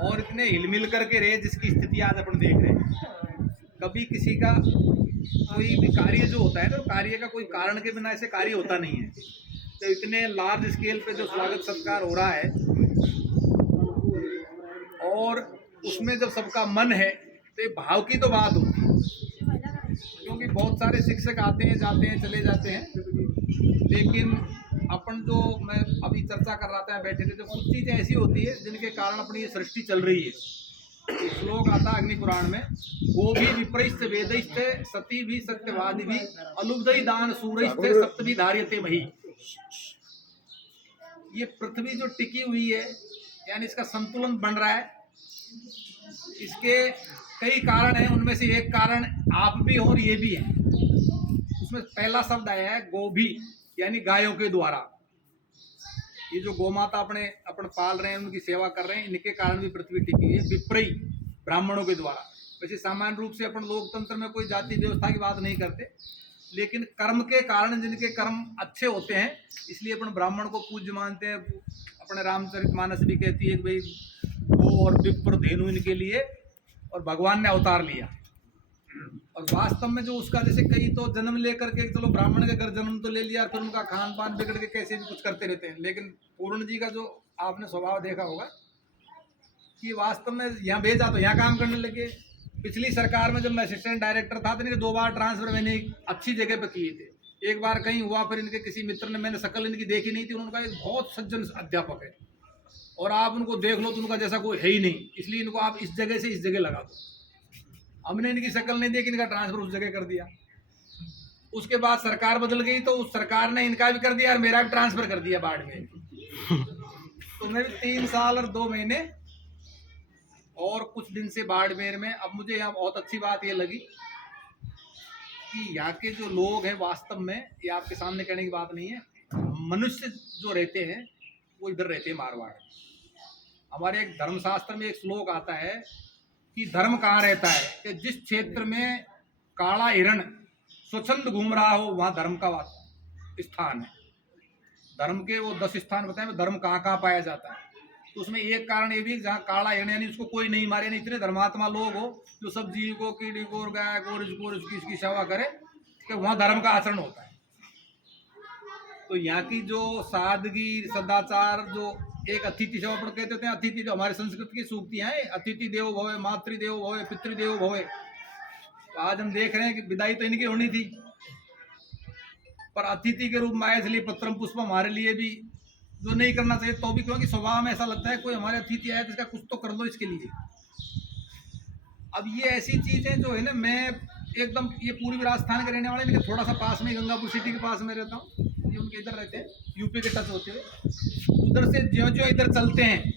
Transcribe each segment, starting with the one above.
और इतने हिलमिल करके रहे जिसकी स्थिति आज अपन देख रहे हैं। कभी किसी का कोई भी कार्य जो होता है ना, कार्य का कोई कारण के बिना ऐसे कार्य होता नहीं है। तो इतने लार्ज स्केल पे जो स्वागत सत्कार हो रहा है और उसमें जब सबका मन है तो भाव की तो बात होती है, क्योंकि बहुत सारे शिक्षक आते हैं, जाते हैं, चले जाते हैं, लेकिन अपन जो मैं अभी चर्चा कर रहा था बैठे थे, तो कुछ चीज़ें ऐसी होती है जिनके कारण अपनी ये सृष्टि चल रही है। श्लोक आता अग्नि पुराण में, गोभी विप्रैश्च वेदैश्च सती भी सत्यवादी भी अलुब्धि दान सूरैश्च सप्तभी धार्यते मही। ये पृथ्वी जो टिकी हुई है, यानी इसका संतुलन बन रहा है, इसके कई कारण हैं। उनमें से एक कारण आप भी हो और ये भी है। उसमें पहला शब्द आया है गोभी, यानी गायों के द्वारा। ये जो गौमाता अपन पाल रहे हैं, उनकी सेवा कर रहे हैं, इनके कारण भी पृथ्वी टिकी हुई है। विप्रई, ब्राह्मणों के द्वारा। वैसे सामान्य रूप से अपन लोकतंत्र में कोई जाति व्यवस्था की बात नहीं करते, लेकिन कर्म के कारण, जिनके कर्म अच्छे होते हैं, इसलिए अपन ब्राह्मण को पूज्य मानते हैं। अपने रामचरितमानस भी कहती है कि भाई गो और विप्र धेनु इनके लिए, और भगवान ने अवतार लिया। और वास्तव में जो उसका, जैसे कई तो जन्म लेकर के, चलो ब्राह्मण के घर जन्म तो ले लिया, फिर उनका खान पान बिगड़ के कैसे भी कुछ करते रहते हैं, लेकिन पूर्ण जी का जो आपने स्वभाव देखा होगा कि वास्तव में यहाँ भेजा तो यहाँ काम करने लगे। पिछली सरकार में जब मैं असिस्टेंट डायरेक्टर था तो इनके 2 बार ट्रांसफर मैंने अच्छी जगह पे किए थे। एक बार कहीं हुआ, फिर इनके किसी मित्र ने, मैंने शक्ल इनकी देखी नहीं थी, उन्होंने कहा बहुत सज्जन अध्यापक है और आप उनको देख लो तो उनका जैसा कोई है ही नहीं, इसलिए इनको आप इस जगह से इस जगह लगा दो। हमने इनकी शक्ल नहीं देखी, इनका ट्रांसफर उस जगह कर दिया। उसके बाद सरकार बदल गई तो उस सरकार ने इनका भी कर दिया और मेरा भी ट्रांसफर कर दिया बाड़मेर। तो मैं भी 3 साल और 2 महीने और कुछ दिन से बाड़मेर में। अब मुझे यहाँ बहुत अच्छी बात ये लगी कि यहाँ के जो लोग हैं, वास्तव में ये आपके सामने कहने की बात नहीं है, मनुष्य जो रहते हैं वो इधर रहते हैं मारवाड़। हमारे एक धर्मशास्त्र में एक श्लोक आता है कि धर्म कहाँ रहता है, कि जिस क्षेत्र में काला हिरण स्वच्छंद घूम रहा हो वहाँ धर्म का स्थान है। धर्म के वो 10 स्थान बताए, धर्म कहाँ कहाँ पाया जाता है। तो उसमें एक कारण ये भी, जहाँ काला हिरण यानी उसको कोई नहीं मारे, नहीं, इतने धर्मात्मा लोग हो जो सब जीव को, कीड़ी को, गाय को, इसकी सेवा करे, कि वहाँ धर्म का आचरण होता है। तो यहाँ की जो सादगी, सदाचार, जो एक अतिथि सेवा अपन कहते हैं, अतिथि जो हमारे संस्कृत की सूक्तियां हैं, अतिथि देवो भव, मातृदेवो भव, पितृदेवो भव। तो आज हम देख रहे हैं कि विदाई तो इनकी होनी थी, पर अतिथि के रूप में आए, इसलिए पत्रम पुष्प हमारे लिए भी जो नहीं करना चाहिए तो भी, क्योंकि स्वभाव में ऐसा लगता है कोई हमारे अतिथि आए तो इसका कुछ तो कर लो इसके लिए। अब ये ऐसी चीजें जो है ना, मैं एकदम, ये पूर्वी राजस्थान के रहने वाले, लेकिन थोड़ा सा पास में गंगापुर सिटी के पास में रहता हूँ, ये उनके इधर रहते हैं, यूपी के टच होते हुए। उधर से ज्यों ज्यों इधर चलते हैं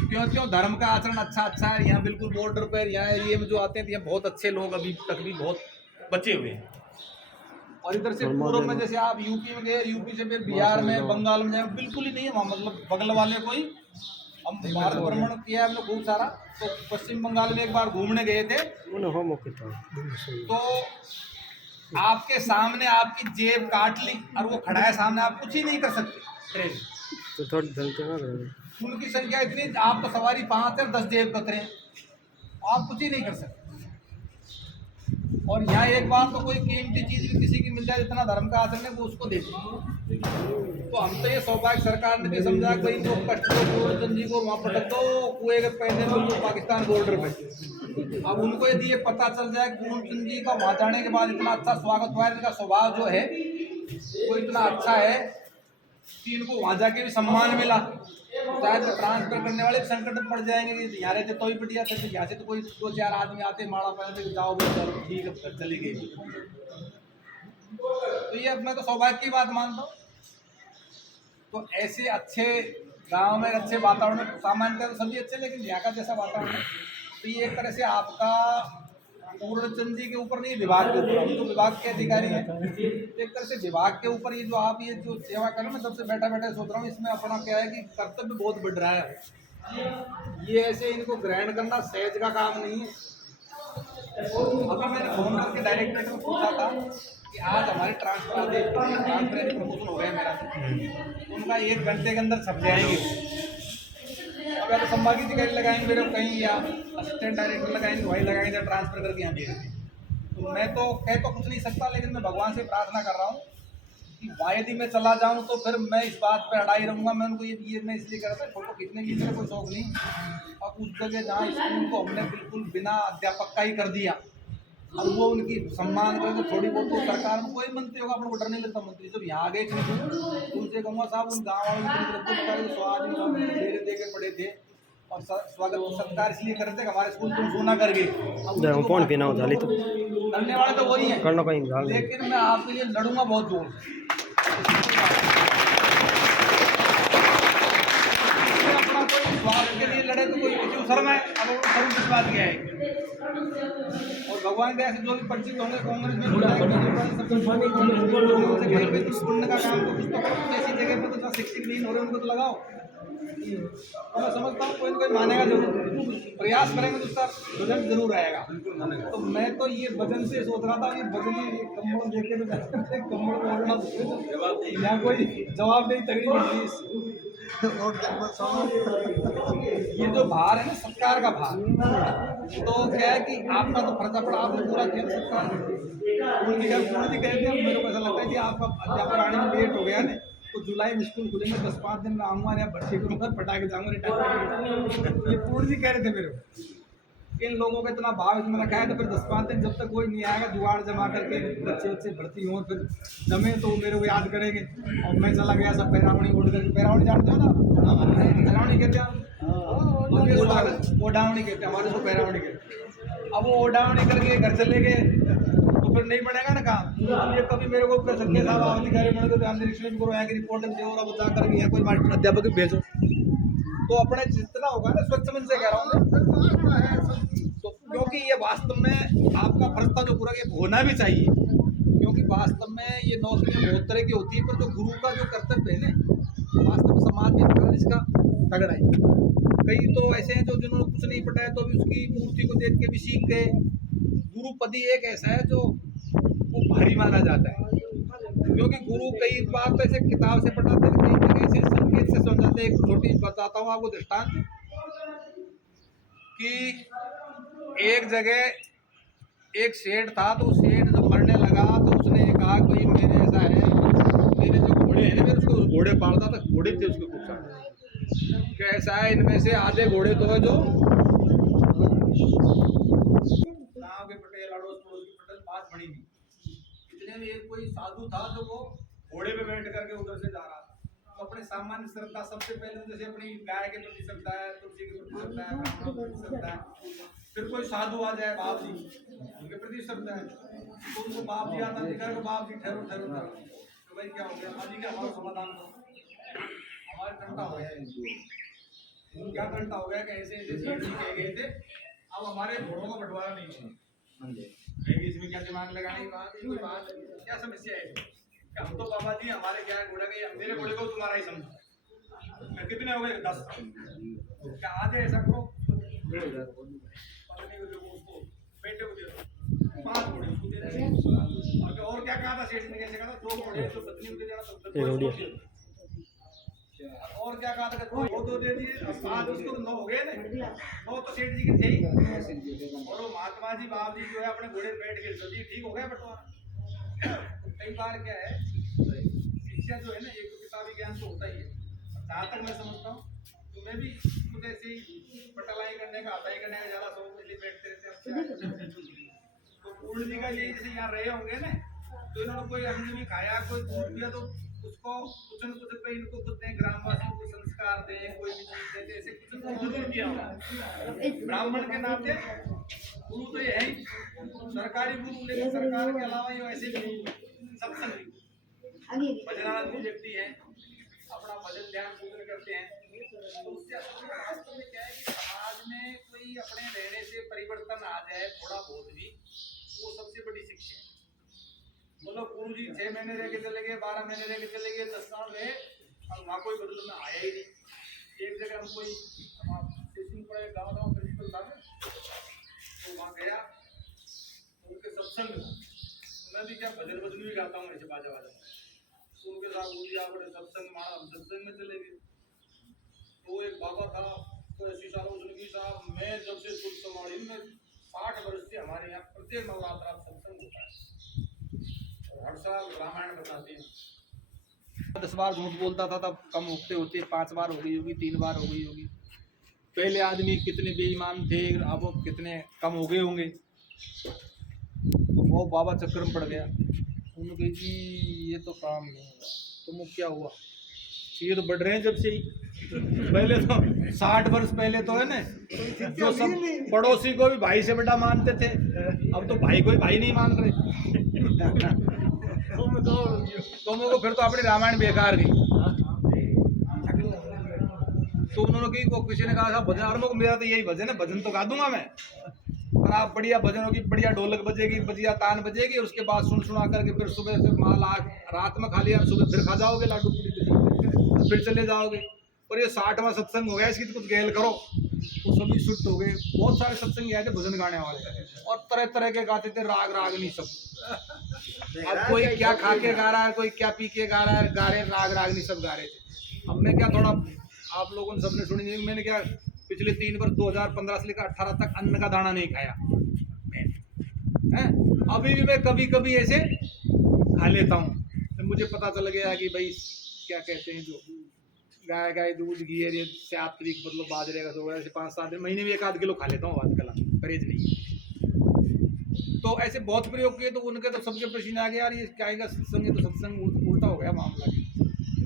त्यों त्यों धर्म का आचरण अच्छा है। यहाँ बिल्कुल बॉर्डर पर, यहाँ एरिए में जो आते हैं, यहाँ बहुत अच्छे लोग अभी तक भी बहुत बचे हुए हैं। और इधर से पूर्व में जैसे आप यूपी में गए, यूपी से फिर बिहार में, बंगाल में जाए, बिल्कुल ही नहीं है वहाँ, मतलब बगल वाले कोई। हम भारत भ्रमण किया हमने खूब सारा, तो पश्चिम बंगाल में एक बार घूमने गए थे, तो आपके सामने आपकी जेब काट ली और वो खड़ा है सामने, आप कुछ ही नहीं कर सकते। ट्रेन तो थोड़ी उनकी संख्या इतनी, आप तो सवारी 5 है, 10 जेब कतरे, आप कुछ ही नहीं कर सकते। और यहाँ एक बार तो कोई कीमती चीज भी किसी की मिल जाए, इतना धर्म का आचरण है, वो उसको दे। तो हम तो ये सौभाग्य सरकार ने भी समझा कि भाई जो कष्ट पूर्णचंद जी को वहाँ पटक दो कुएं के पैदे में, तो पाकिस्तान बॉर्डर पे। अब उनको यदि ये पता चल जाए कि पूर्णचंद जी का वहाँ जाने के बाद इतना अच्छा स्वागत हुआ है, इनका स्वभाव जो है वो इतना अच्छा है कि इनको वहाँ जाके भी सम्मान मिला, शायद ट्रांसफर करने वाले संकट में पड़ जाएंगे। यहाँ रहते तो ही बढ़िया थे, यहाँ से तो कोई 2-4 आदमी आते, माड़ा पहनते, जाओ चलो ठीक है, चली गई। तो ये अब मैं तो सौभाग्य की बात मानता हूँ। तो ऐसे अच्छे गांव में, अच्छे वातावरण में, सामान्यतः तो सभी अच्छे, लेकिन यहाँ का जैसा वातावरण है, तो ये एक तरह से आपका पूर्णचंद जी के ऊपर नहीं, विभाग के ऊपर, हम तो विभाग के अधिकारी हैं, एक तरह से विभाग के ऊपर ये जो आप ये जो सेवा कर रहे हैं, मैं सबसे बैठा बैठा सोच रहा हूँ, इसमें अपना क्या है कि कर्तव्य बहुत बढ़ रहा है। ये ऐसे इनको ग्रहण करना सहज का काम नहीं है। अभी मैंने फोन करके डायरेक्टर को पूछा था कि आज हमारे ट्रांसफर प्रमोशन हो गया मेरा, उनका 1 घंटे के अंदर छप जाएंगे। या तो संभागी अधिकारी लगाएंगे मेरे को कहीं, या असिस्टेंट डायरेक्टर लगाएंगे, वही लगाएंगे ट्रांसफर करके यहाँ दे देंगे। तो मैं तो कह तो कुछ नहीं सकता, लेकिन मैं भगवान से प्रार्थना कर रहा हूँ कि यदि मैं चला जाऊँ तो फिर मैं इस बात पर अड़ाई रहूँगा। मैं उनको ये मैं इसलिए कर रहा था, फोटो खींचने की मेरा कोई शौक नहीं। और उस जगह जहाँ स्कूल को हमने बिल्कुल बिना अध्यापक का ही कर दिया, अब वो उनकी सम्मान करके थोड़ी बहुत तो सरकार में कोई मंत्री होगा अपने को डर नहीं लगता। मंत्री जब यहाँ आ गए थे उनसे कहूँगा साहब उन गाँव वालों स्वाद डेरे दे के पड़े थे और स्वागत सत्कार इसलिए करते कि हमारे स्कूल तुम सोना कर गए। कौन पीना हो जाली तो करने वाले तो वही है, लेकिन मैं आपके लिए लड़ूंगा बहुत जोर से। अपना कोई स्वार्थ के लिए लड़े तो कोई किसी शर्म है, अब वो शर्म किस बात की है। और भगवान के ऐसे जो भी परिचित होंगे कांग्रेस में पुण्य का काम तो कुछ तो करो, ऐसी जगह पे तो शिक्षित नहीं हो रहे उनको तो लगाओ। तो मैं समझता हूँ कोई ना कोई मानेगा जरूर, प्रयास करेंगे तो उसका रिजल्ट जरूर आएगा। तो मैं तो ये भजन से सोच रहा था, ये भजन कम्बल देख के कम्बल यहाँ कोई जवाब नहीं, तगड़ी बड़ी ये जो भार है ना सरकार का भार, तो क्या है कि आपका तो फर्जा पड़ा, आपने पूरा किया सरकार पूरी कहते हैं। मेरे को ऐसा लगता है कि आपका अध्यापक आने में लेट हो गया ना, तो जुलाई में स्कूल खुलेंगे, 10-5 दिन में आऊँगा या बच्चे को घर पटा के जाऊँगा रिटायर। ये पूर्ण जी कह रहे थे मेरे को, इन लोगों का इतना भाव इसमें रखा है तो फिर 10-5 दिन जब तक कोई नहीं आएगा जुगाड़ जमा करके बच्चे भर्ती हों फिर जमे तो मेरे को याद करेंगे। और मैं चला गया सब पैरावणी उड़ करके, पैरावणी जानते हो ना, पैरावणी कहते हैं ओढ़ावनी कहते हैं, हमारे उसको पैरावणी कहते हैं। अब वो ओढ़ावनी करके घर चले गए तो फिर नहीं बनेगा ना काम। अब ये कभी मेरे को संजय साहब अधिकारी बने तो ध्यान निरीक्षण करो, यहाँ की रिपोर्ट दो और बता करके यहाँ कोई अध्यापक भेजो, तो अपने जितना होगा ना स्वच्छ मन से कह रहा हूँ तो, क्योंकि ये वास्तव में आपका फर्ज था जो पूरा ये होना भी चाहिए। क्योंकि वास्तव में ये नौकरियाँ बहुत तरह की होती है, पर जो गुरु का जो कर्तव्य है ना वास्तव में समाज में इसका तगड़ा है। कई तो ऐसे हैं जो जिन्होंने कुछ नहीं पढ़ा तो भी उसकी मूर्ति को देख के भी सीख गए। गुरुपदी एक ऐसा है जो वो भारी माना जाता है, क्योंकि गुरु कई बार तो ऐसे किताब से पढ़ाते हैं, कई जगह ऐसे संकेत से समझाते हैं। एक छोटी बताता हूँ आपको दृष्टांत कि एक जगह एक सेठ था, तो सेठ जब मरने लगा तो उसने कहा कोई मेरे ऐसा है, मेरे जो घोड़े हैं ना मैं उसको घोड़े पालता था, घोड़े थे उसके कुछ सारे, ऐसा है इनमें से आधे घोड़े तो है जो गाँव के पटेल अड़ोस पड़ोस के पटेल बात बनी थी। इतने में एक कोई साधु था जो वो घोड़े पे बैठ करके उधर से जा रहा था, तो अपने सामान्य श्रद्धा सबसे पहले जैसे अपनी गाय के प्रति श्रद्धा है, तुलसी के प्रति श्रद्धा है, ब्राह्मणों के प्रति श्रद्धा है। फिर कोई साधु आ जाए बाप जी उनके प्रति श्रद्धा है, तो उनको बाप जी आता दिखा को बाप जी ठहरो ठहरो ठहरो, तो भाई क्या हो गया आज ही का हमारा समाधान करो, हमारे घंटा हो गया, क्या घंटा हो गया कि ऐसे ऐसे सेठ जी कह गए थे, अब हमारे घोड़ों का बंटवारा नहीं है, इसमें क्या दिमाग लगाने की बात है, कोई बात क्या समस्या है। हम तो बाबा जी हमारे क्या घोड़े का, मेरे घोड़े को तुम्हारा ही समझो, कितने हो गए 10, क्या आज ऐसा करो उसको बेटे को दे दो 5 घोड़े उसको दे देंगे। और क्या कहा था सेठ ने, कैसे कहा था 2 घोड़े तो पत्नी को दे देना, और क्या कहा था 2 दे दिए, 5 उसको तो 9 हो गए ना, 9 तो सेठ जी के थे ही, और वो महात्मा जी बाप जी जो है अपने घोड़े बैठ के जल्दी ठीक हो गया बंटवारा। कई बार क्या है शिक्षा जो है ना एक तो किताबी ज्ञान तो होता ही है, जहाँ तक मैं समझता हूँ तो मैं भी खुद ऐसे ही पटलाई करने का हटाई करने का ज़्यादा शौक इसलिए बैठते रहते। तो पूर्ण जी का यही जैसे यहाँ रहे होंगे ना, तो इन्होंने कोई अन्न भी खाया कोई दूध पिया तो उसको कुछ न कुछ पे इनको कुछ दें, ग्रामवासियों को संस्कार दें, कोई भी चीज देते ऐसे कुछ जरूर किया होगा। ब्राह्मण के नाते गुरु तो ये है ही सरकारी गुरु, लेकिन सरकार के अलावा ये वैसे भी सत्संग भजनानंदी व्यक्ति है, अपना भजन ध्यान पूजन करते हैं, तो उससे वास्तव में क्या है कि समाज में कोई अपने रहने से परिवर्तन आ जाए थोड़ा बहुत भी, वो सबसे बड़ी शिक्षा है। मतलब गुरु जी 6 महीने रह के चले गए, 12 महीने रह के चले गए, 10 साल रहे और वहाँ कोई बदलना आया ही नहीं। एक जगह हम कोई गाँव प्रिंसिपल था तो वहाँ गया, उनके सत्संग मैं भी क्या भजन भजन भी गाता हूँ ऐसे बाजा बाजा, तो उनके साथ गुरु जी आप सत्संग हम सत्संग में चले गए। तो एक बाबा था तो ऐसी सार्वजनिक साहब, मैं जब से शुद्ध समाड़ी में 60 वर्ष से हमारे यहाँ प्रत्येक नवरात्र सत्संग होता है और हर साल रामायण बताते हैं। 10 बार झूठ बोलता था तब कम होते होते 5 बार हो गई होगी, 3 बार हो गई होगी। पहले आदमी कितने बेईमान थे, अब वो कितने कम हो गए होंगे। तो वो बाबा चक्कर में पड़ गया। उन्होंने कहा जी ये तो काम नहीं हुआ। तो वो क्या हुआ, ये तो बढ़ रहे हैं जब से ही। पहले तो 60 वर्ष पहले तो है ना, जो सब पड़ोसी को भी भाई से बड़ा मानते थे, अब तो भाई को ही भाई नहीं मान रहे। तो मेरे को फिर तो अपनी रामायण बेकार गई। तो उन्होंने कही, वो किसी ने कहा था भजन, और मेरा तो यही भजन है, भजन तो गा दूंगा मैं, और आप बढ़िया भजन होगी, बढ़िया ढोलक बजेगी, बढ़िया तान बजेगी, और उसके बाद सुना करके फिर सुबह से माल रात में खा लिया, सुबह फिर खा जाओगे लाडू पूरी, फिर चले जाओगे। और ये 60वां सत्संग हो गया, इसकी तो कुछ गैल करो। तो सभी शुद्ध हो गए। बहुत सारे सत्संग आए थे भजन गाने वाले, और तरह तरह के गाते थे, राग रागनी सब। अब कोई क्या खा के गा रहा है, कोई क्या पी के गा रहा है, गा रहे राग रागनी सब गा रहे थे। अब मैं क्या, थोड़ा आप लोगों ने सबने सुनी, मैंने क्या पिछले 3 वर्ष 2015 से लेकर 18 तक अन्न का दाना नहीं खाया है। अभी भी मैं कभी कभी ऐसे खा लेता हूँ। तो मुझे पता चल गया कि भाई क्या कहते हैं, जो गाय दूध घी ये सात्विक मतलब बाजरे का तो ऐसे 5-7 महीने में 1-8 किलो खा लेता हूँ आजकल, परहेज नहीं। तो ऐसे बहुत प्रयोग किए, तो उनके तो सबके पसीने आ गया, यार ये क्या आएगा सत्संग, तो सत्संग उल्टा हो गया मामला।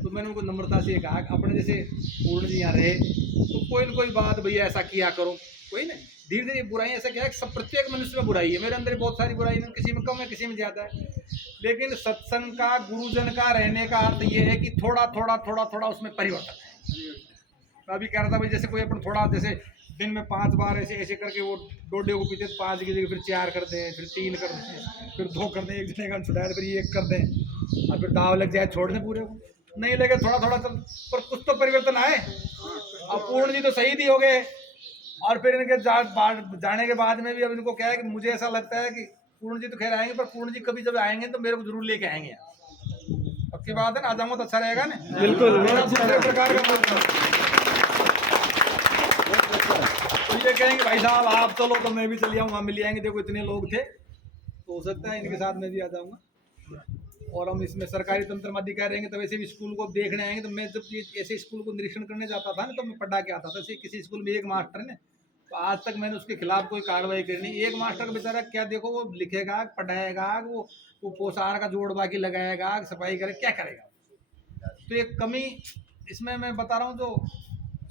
तो मैंने उनको नम्रता से कहा, अपने जैसे पूर्ण जी यहाँ रहे तो कोई न कोई बात भैया ऐसा किया करो, कोई नहीं। धीरे धीरे बुराई ऐसा क्या है, सब प्रत्येक मनुष्य में बुराई है, मेरे अंदर बहुत सारी बुराई है, किसी में कम है किसी में ज़्यादा है। लेकिन सत्संग का, गुरुजन का रहने का अर्थ ये है कि थोड़ा थोड़ा थोड़ा थोड़ा उसमें परिवर्तन है। मैं अभी कह रहा था भाई, जैसे कोई अपन थोड़ा, जैसे दिन में 5 बार ऐसे ऐसे करके वो डोडे को पीते 5 की जगह फिर 4 करते हैं, फिर 3 करते हैं, फिर 2 करते हैं, एक जने का छुड़ाया फिर 1 कर दें, और फिर दाव लग जाए छोड़ दें पूरे को, नहीं लगे थोड़ा थोड़ा चल, पर कुछ तो परिवर्तन आए। अब पूर्ण जी तो शहीद ही हो गए, और फिर इनके जाने के बाद में भी अब इनको क्या है कि मुझे ऐसा लगता है कि पूर्ण जी तो खैर आएंगे, पर पूर्ण जी कभी जब आएंगे तो मेरे को जरूर लेके आएंगे। पक्की बात है ना, आ जाऊंगा तो अच्छा रहेगा ना। बिल्कुल दूसरे प्रकार का तो ये कहेंगे भाई साहब आप चलो तो मैं भी चली आऊँ, वहाँ मिल आएंगे, देखो इतने लोग थे, तो हो सकता है इनके साथ मैं भी आ जाऊँगा। और हम इसमें सरकारी तंत्र अधिकारी रहेंगे, तो वैसे भी स्कूल को देखने आएंगे। तो मैं जब ऐसे स्कूल को निरीक्षण करने जाता था ना, तो मैं पढ़ा के आता था। ऐसे किसी स्कूल में एक मास्टर ने, तो आज तक मैंने उसके खिलाफ कोई कार्रवाई करनी। एक मास्टर का बेचारा क्या, देखो वो लिखेगा, पढ़ाएगा, वो पोशार का जोड़ बाकी लगाएगा, सफाई करे, क्या करेगा। तो एक कमी इसमें मैं बता रहा हूँ, जो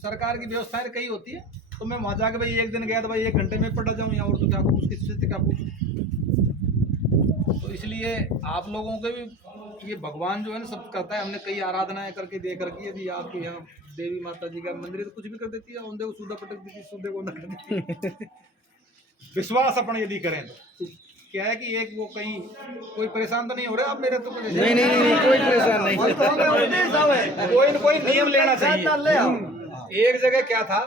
सरकार की व्यवस्थाएं कई होती है। तो मैं वहाँ जाके भाई एक दिन गया तो भाई 1 घंटे में पढ़ा जाऊँ, या और तो क्या पूछ, किसी से क्या पूछ। तो इसलिए आप लोगों के भी ये भगवान जो है ना सब करता है। हमने कई आराधनाएं करके देख रखी है। अभी आपके यहाँ देवी माता जी का मंदिर है, तो कुछ भी कर देती है, औंधे को सूदा पटक देती है, सूदे को न कर देती है। विश्वास अपन यदि करें तो क्या है कि एक वो कहीं कोई परेशान तो नहीं हो रहा आप मेरे, तो नहीं कोई परेशान नहीं, कोई न कोई नियम लेना चाहिए। एक जगह क्या था,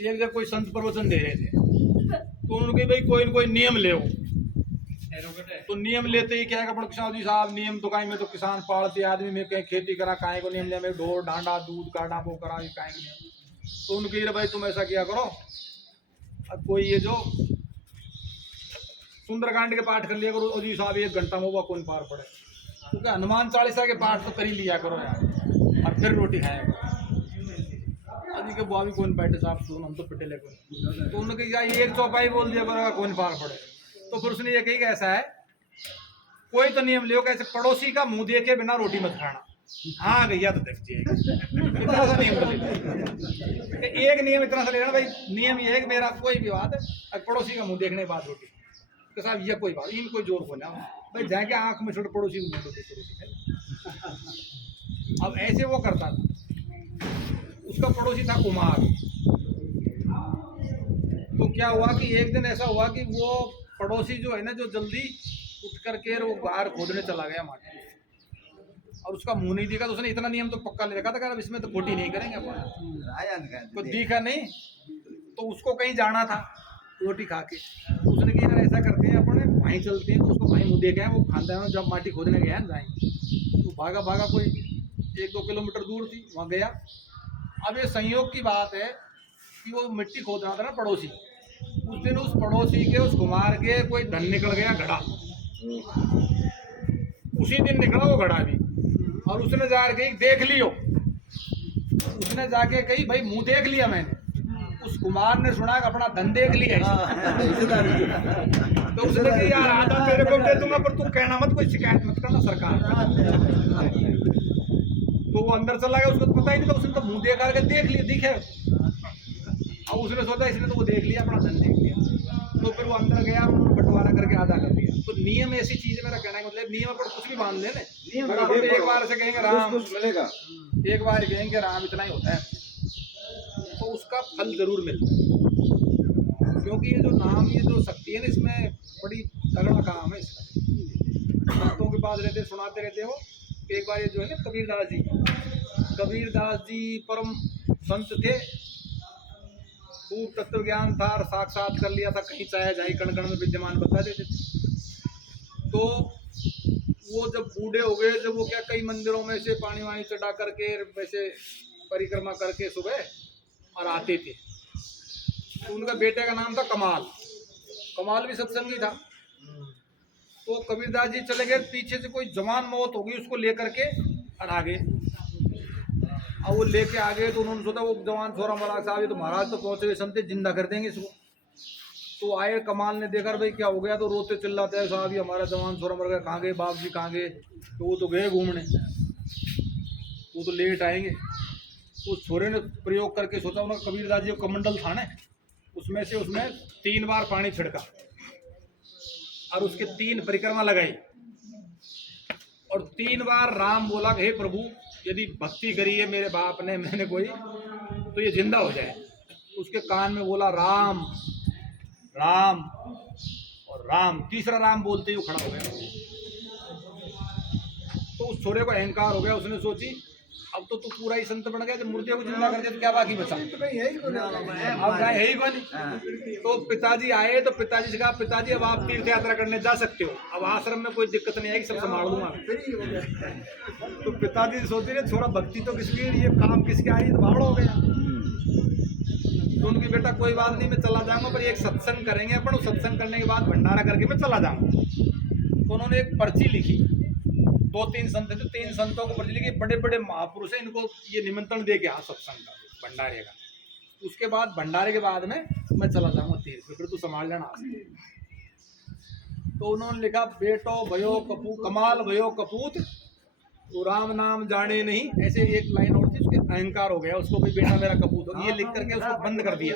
एक जगह कोई संत प्रवचन दे रहे थे, तो उन्होंने भाई कोई न कोई नियम ले। तो नियम लेते ही क्या है, अपन किसान जी साहब नियम तो कहीं में तो किसान पालते आदमी में कहीं खेती करा, काहे को नियम लिया, में ढोर ढांडा दूध काटा वो करा, ये काहे को। तो उनके भाई तुम ऐसा किया करो, अब कोई ये जो सुंदरकांड के पाठ कर लिया करो, अजी साहब 1 घंटा में हुआ कौन पार पड़े, क्योंकि हनुमान चालीसा के पाठ तो कर ही लिया करो यार, और फिर रोटी खाया करो। अजी के बुआ भी कौन बैठे साहब, सुन हम तो पिटे ले। तो उन्होंने कहा 1 चौपाई बोल दिया करो कौन पार पड़े। तो फिर उसने ये कही कि ऐसा है, कोई तो नियम लियो, कैसे पड़ोसी का मुंह देखे बिना रोटी मत खाना। हाँ भैया तो देख इतना सा नियम एक नियम इतना सा लेना भाई, नियम ये है कि मेरा कोई भी बात है पड़ोसी का मुंह देखने के बाद रोटी, तो साहब ये कोई बात इन कोई जोर को ना भाई, जाके आंख में छोड़ पड़ोसी को मुंह रोटी। अब ऐसे वो करता था, उसका पड़ोसी था कुमार। तो क्या हुआ कि एक दिन ऐसा हुआ कि वो पड़ोसी जो है ना, जो जल्दी उठ करके वो बाहर खोदने चला गया माटी, और उसका मुंह नहीं दिखा। तो उसने इतना नियम तो पक्का ले रखा था कि अब इसमें तो खोटी नहीं करेंगे अपन, तो दिखा नहीं। तो उसको कहीं जाना था रोटी खा के, उसने कहा यार ऐसा करते हैं अपने वहीं चलते हैं। तो उसको वहीं मुँह देखा है, वो खानदान में जब माटी खोदने गया ना जाएंगे, तो भागा कोई 1-2 किलोमीटर दूर थी, वहाँ गया। अब ये संयोग की बात है कि वो मिट्टी खोद रहा था ना पड़ोसी, उस दिन उस पड़ोसी के उस कुमार के कोई धन निकल गया घड़ा, उसी दिन निकला वो घड़ा भी, और उसने जाके देख लियो, उसने जाके कही भाई मुंह देख लिया मैंने, उस कुमार ने सुना कि अपना धन देख लिया तो उसने कहा यार आधा तेरे को दे दूंगा पर तू कहना मत, कोई शिकायत मत करना सरकार पे। तो वो अंदर चला गया, उसको तो पता ही नहीं था, उसने तो मुंह देखा के देख लिया, दिखे, और उसने सोचा इसने तो वो देख लिया, अपना धन देख लिया, तो फिर वो अंदर गया, उन्होंने बंटवारा करके आधा कर दिया। तो नियम ऐसी चीज है, मेरा कहना है मतलब नियम पर कुछ भी बांध लेने, एक बार से कहेंगे राम मिलेगा, एक बार कहेंगे राम इतना ही होता है, तो उसका फल जरूर मिलता है, क्योंकि ये जो नाम, ये जो शक्ति है ना, इसमें बड़ी तगड़ा काम है इसका। संतों के पास रहते सुनाते रहते हो। एक बार ये जो है ना कबीरदास जी परम संत थे, खूब तत्व ज्ञान था, और साक्षात कर लिया था, कहीं चाहे जाए कण कण में विद्यमान बता देते थे। तो वो जब बूढ़े हो गए, जब वो क्या कई मंदिरों में से पानी वानी चढ़ा करके वैसे परिक्रमा करके सुबह और आते थे, तो उनका बेटे का नाम था कमाल, कमाल भी सत्संगी था। तो कबीरदास जी चले गए, पीछे से कोई जवान मौत हो गई, उसको लेकर के और आ गए, और वो लेके आ गए, तो उन्होंने सोचा वो जवान छोरा मरा साहब, ये तो महाराज तो पहुंचे हुए संत, जिंदा कर देंगे इसको। तो आए, कमाल ने देखा भाई क्या हो गया, तो रोते चिल्लाते हैं साहब ये हमारा जवान छोरा मर गया, कहाँ गए बाप जी, कहाँ गए? तो वो तो गए घूमने, वो तो लेट आएंगे। उस छोरे ने प्रयोग करके सोचा, उन्होंने कबीरदास जी का कमंडल था ना, उसमें से उसने 3 बार पानी छिड़का और उसके 3 परिक्रमा लगाई, और 3 बार राम बोला हे प्रभु यदि भक्ति करी है मेरे बाप ने, मैंने कोई, तो ये जिंदा हो जाए। उसके कान में बोला राम राम और राम, तीसरा राम बोलते ही वो खड़ा हो गया। तो उस छोरे को अहंकार हो गया, उसने सोची अब तो तू पूरा ही संत बन गया, जब मुर्दे को जिंदा कर दिया तो क्या बाकी बचा, अब है ही कौन। तो पिताजी आए, तो पिताजी से कहा पिताजी अब आप तीर्थ यात्रा करने जा सकते हो, अब आश्रम में कोई दिक्कत नहीं आएगी, सब संभाल दूंगा। तो पिताजी सोचते रहे छोरा भक्ति तो किसकी, ये काम किसके आई, तो भावड़ हो गया। तो उनकी बेटा कोई बात नहीं, मैं चला जाऊंगा, पर एक सत्संग करेंगे अपन, उस सत्संग करने के बाद भंडारा करके मैं चला जाऊंगा। तो उन्होंने एक पर्ची लिखी, 2-3 संत थे, तो 3 संतों को पर्ची लिखी, बड़े बड़े महापुरुष है, इनको ये निमंत्रण दे के हाँ सत्संग का भंडारे का, उसके बाद भंडारे के बाद में मैं चला जाऊंगा तीर्थ, फिर तू संभाल लेना। तो उन्होंने लिखा बेटो भयो कपूत, कमाल भयो कपूत, तो राम नाम जाने नहीं, ऐसे एक लाइन और थी, उसके अहंकार हो गया, उसको भी बेटा मेरा कपूत हो, ये लिख करके उसको बंद कर दिया,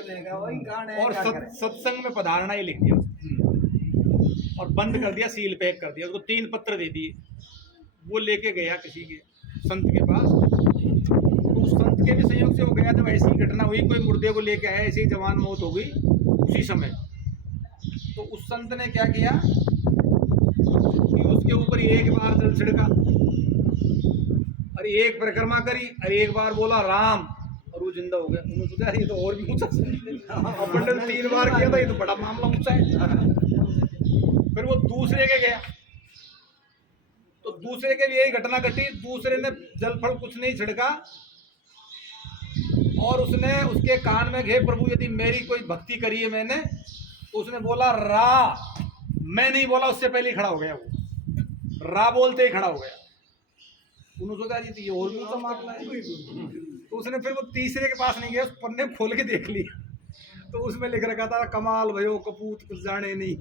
और सत्संग में पधारना ही लिख दिया, और बंद कर दिया, सील पैक कर दिया, उसको 3 पत्र दे दिए। वो लेके गया किसी के संत के पास, तो उस संत के भी संयोग से वो गया, जब ऐसी घटना हुई, कोई मुर्दे को लेके आया, ऐसी जवान मौत हो गई उसी समय। तो उस संत ने क्या किया कि उसके ऊपर 1 बार जल छिड़का, और 1 परिक्रमा करी, और 1 बार बोला राम, और वो जिंदा हो गया। उन्होंने सोचा ये तो और भी ऊंचा, अपन ने 3 बार किया था, ये तो बड़ा मामला ऊंचा है। फिर वो दूसरे के गया, तो दूसरे के भी यही घटना घटी, दूसरे ने जल फल कुछ नहीं छिड़का, और उसने उसके कान में हे प्रभु यदि मेरी कोई भक्ति करी है मैंने, तो उसने बोला रा, मैं नहीं बोला, उससे पहले ही खड़ा हो गया, वो रा बोलते ही खड़ा हो गया। उन्होंने सोचा जी ये और भी तो मामला है, तो उसने फिर वो तीसरे के पास नहीं गया, उस पन्ने खोल के देख लिया, तो उसमें लिख रखा था कमाल भयो कपूत कुछ जाने नहीं।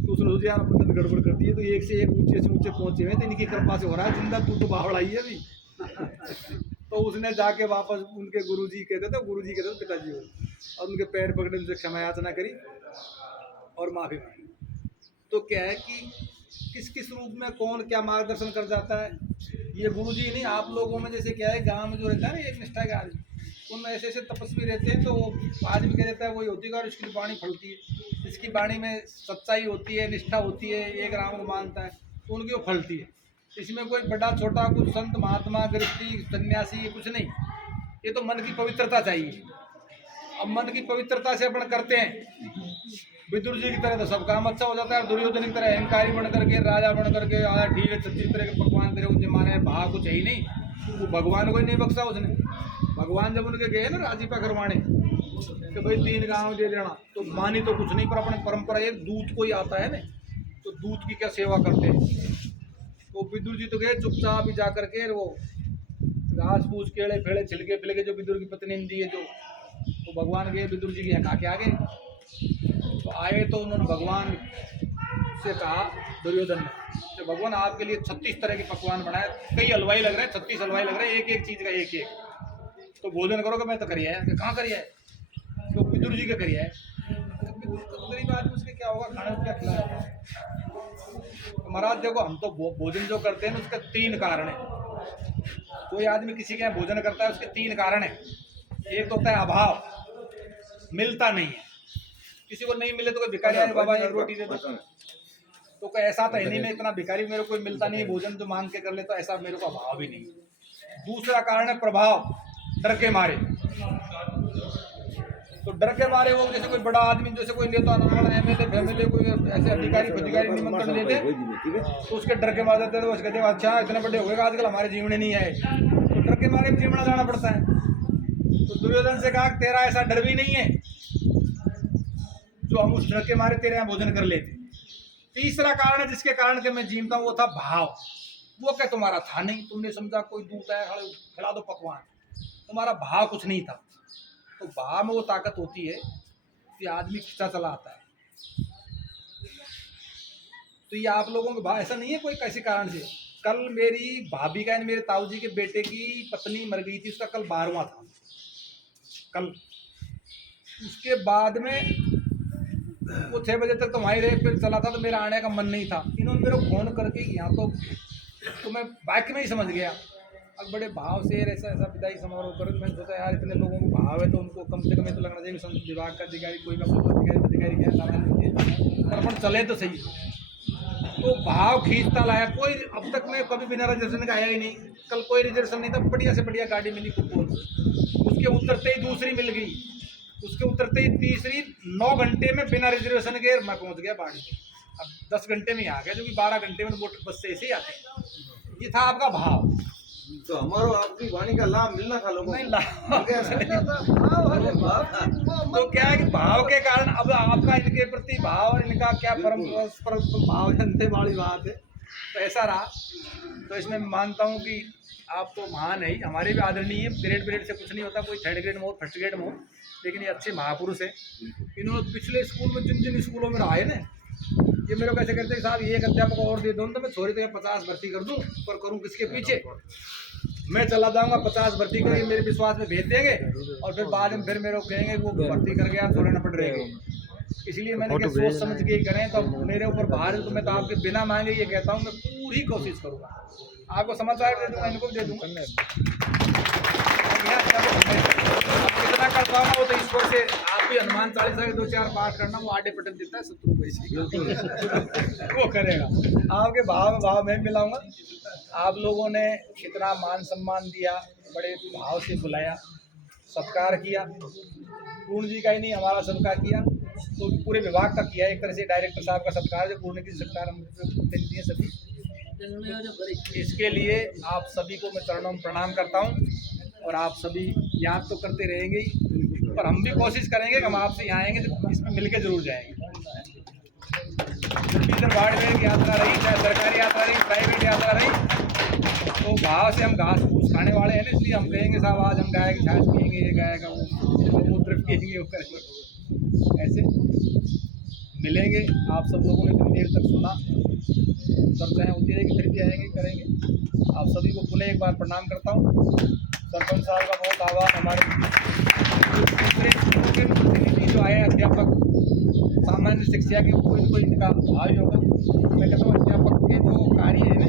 तो उसने सोचा अपन ने गड़बड़ कर दी है, तो एक से एक ऊंचे से ऊंचे पहुंचे हुए, तो इनकी कृपा से हो रहा है जिंदा, तू तो बावड़ आई है अभी। तो उसने जाके वापस उनके गुरुजी कहते थे, गुरुजी कहते थे पिताजी हो, और उनके पैर पकड़े, उनसे क्षमा याचना करी और माफी मांगी। तो क्या है कि किस किस रूप में कौन क्या मार्गदर्शन कर जाता है, ये गुरुजी नहीं, आप लोगों में जैसे क्या है गाँव में जो रहता है ना एक निष्ठा के आदमी, उनमें ऐसे ऐसे तपस्वी रहते हैं, तो वो आदमी कह देता है वही होती है, और इसकी वाणी फलती है, इसकी वाणी में सच्चाई होती है, निष्ठा होती है, एक राम को मानता है, तो उनकी वो फलती है। इसमें कोई बड़ा छोटा कुछ संत महात्मा गृहस्थी सन्यासी कुछ नहीं, ये तो मन की पवित्रता चाहिए। अब मन की पवित्रता से अपन करते हैं, विदुर जी की तरह तो सब काम अच्छा हो जाता है, दुर्योधन की तरह अहंकारी बन करके राजा बन करके आया ठीक है 36 तरह के पकवान तेरे को जमाने में भाग कुछ है ही नहीं, वो भगवान को ही नहीं बख्शा उसने। भगवान जब उनके गए ना राजीपा करवाने कि भाई 3 गांव दे देना, तो मानी तो कुछ नहीं, पर अपने परंपरा एक दूध कोई आता है ना, तो दूध की क्या सेवा करते हैं। तो विदुर जी तो गए चुपचाप ही जा करके, वो घास फूस केड़े फेड़े छिलके फिलके जो विदुर की पत्नी ने दिए जो, तो भगवान गए विदुर जी के यहाँ खा के आ गए। तो आए तो उन्होंने भगवान से कहा दुर्योधन ने, तो भगवान आपके लिए 36 तरह के पकवान बनाए, कई हलवाई लग रहे हैं, 36 हलवाई लग रहे हैं, एक एक चीज़ का एक एक, तो भोजन करोगे। मैं तो करिए है, कहाँ करिए है, तो विदुर जी का करिए है। गरीब आदमी उसके क्या होगा, खाने को क्या खिलाया। तो महाराज देखो, हम तो भोजन जो करते हैं उसके 3 कारण है। कोई आदमी किसी के यहाँ भोजन करता है उसके 3 कारण है। एक तो होता है अभाव, मिलता नहीं है, किसी को नहीं मिले तो कोई भिखारी आए, बाबा एक रोटी दे दो, तो कोई ऐसा तो है नहीं मैं इतना भिखारी, मेरे को कोई मिलता नहीं है भोजन जो मांग के कर ले, तो ऐसा मेरे को अभाव भी नहीं। दूसरा कारण है प्रभाव, डर के मारे। तो डर के मारे वो जैसे कोई बड़ा आदमी, जैसे कोई लेता एमएलए कोई ऐसे अधिकारी निमंत्रण लेते, तो उसके डर के मारे देते, तो उसके कहते अच्छा इतने बड़े हो गए आजकल हमारे जीवन नहीं आए, तो डर के मारे भी जीवना जाना पड़ता है। तो दुर्योधन से कहा तेरा ऐसा डर भी नहीं है जो हम उस डर के मारे तेरे यहाँ भोजन कर लेते। तीसरा कारण है जिसके कारण के मैं जीवता हूँ, वो था भाव। वो क्या तुम्हारा था नहीं, तुमने समझा कोई दूत है खिला दो पकवान, तुम्हारा भाव कुछ नहीं था। तो भाव में वो ताकत होती है कि आदमी खिंचा चला आता है। तो ये आप लोगों के भाव ऐसा नहीं है कोई कैसे कारण से। कल मेरी भाभी का, मेरे ताऊ जी के बेटे की पत्नी मर गई थी, उसका कल 12वां था कल। उसके बाद में वो 6 बजे तक तो वहीं रहे, फिर चला था, तो मेरा आने का मन नहीं था। इन्होंने मेरे को फोन करके यहाँ तो मैं बाइक में ही समझ गया। अब बड़े भाव से ऐसा ऐसा विदाई समारोह करो, तो मैंने सोचा यार इतने लोगों को भाव है तो उनको कम से कम तो लगना चाहिए संत विभाग का अधिकारी, कोई का अधिकारी क्या तर्पण चले तो सही। तो भाव खींचता लाया। कोई अब तक मैं कभी बिना रिजर्वेशन का आया ही नहीं, कल कोई रिजर्वेशन नहीं था, बढ़िया से बढ़िया गाड़ी मिली कुपोल। उसके उतरते ही दूसरी मिल गई, उसके उतरते ही तीसरी। 9 घंटे में बिना रिजर्वेशन के मैं पहुंच गया बाड़ी पे। अब 10 घंटे में ही आ गया, जो कि 12 घंटे में मोटर बस से ऐसे ही आते। ये था आपका भाव। तो हमारो आपकी वाणी का लाभ मिलना था लोगों नहीं को। लाभ तो क्या है कि भाव के कारण अब आपका इनके प्रति भाव और इनका क्या परस्पर भाव जनते वाली बात है, तो ऐसा रहा। तो इसमें मैं मानता हूँ कि आप तो महान है ही, हमारे भी आदरणीय। ग्रेड से कुछ नहीं होता, कोई 3rd ग्रेड में हो 1st ग्रेड में हो, लेकिन ये अच्छे महापुरुष है। इन्होंने पिछले स्कूल में जिन जिन स्कूलों में रहा है ना, ये मेरे को कैसे करते हैं साहब एक अध्यापक और दे दो तो मैं छोरी तो 50 भर्ती कर दूं, पर करूं किसके पीछे। मैं चला जाऊंगा 50 भर्ती करके मेरे विश्वास में भेज देंगे, और फिर बाद में फिर मेरे को कहेंगे वो भर्ती कर गया छोड़े न पड़ रहेगी। इसलिए मैंने क्या सोच समझ के ही करें। तो मेरे ऊपर बाहर है तो मैं तो आपके बिना मांगे ये कहता हूँ, मैं पूरी कोशिश करूँगा। आपको समाचार दे दूँगा, इनको भी दे दूँगा। कितना कर पाऊंगा वो तो ईश्वर से। आप भी हनुमान चालीसा के 2-4 पाठ करना, वो आडे पटक देता है शत्रु को, इसी वो करेगा। आपके भाव में भाव मैं मिलाऊंगा। आप लोगों ने कितना मान सम्मान दिया, बड़े भाव से बुलाया, सत्कार किया। पूर्ण जी का ही नहीं हमारा सत्कार किया, तो पूरे विभाग का किया। एक तरह से डायरेक्टर साहब का सत्कार, जो पूर्ण की सत्कार हम देती है सभी। इसके लिए आप सभी को मैं चरणों में प्रणाम करता हूँ। और आप सभी याद तो करते रहेंगे ही, पर हम भी कोशिश करेंगे कि हम आपसे यहाँ आएंगे तो इसमें मिलके जरूर जाएंगे। इधर बाढ़ यात्रा रही, चाहे सरकारी यात्रा रही, प्राइवेट यात्रा रही, तो भाव से हम घास फूस खाने वाले हैं ना, इसलिए हम कहेंगे साहब आज हम गाय की घास पियेंगे, ये गाय का वो मूत्र पियेंगे, वो करेंगे। ऐसे मिलेंगे। आप सब लोगों ने इतनी देर तक सुना, चर्चाएँ होती रहेगी, फिर भी आएंगे करेंगे। आप सभी को पुनः एक बार प्रणाम करता हूँ। सरपंच साहब का बहुत आभार। हमारे दूसरे स्कूलों के प्रतिनिधि जो आए अध्यापक, सामान्य शिक्षा के कोई कोई इनका भाव ही होगा। मैं कहता हूँ अध्यापक के जो कार्य है ना,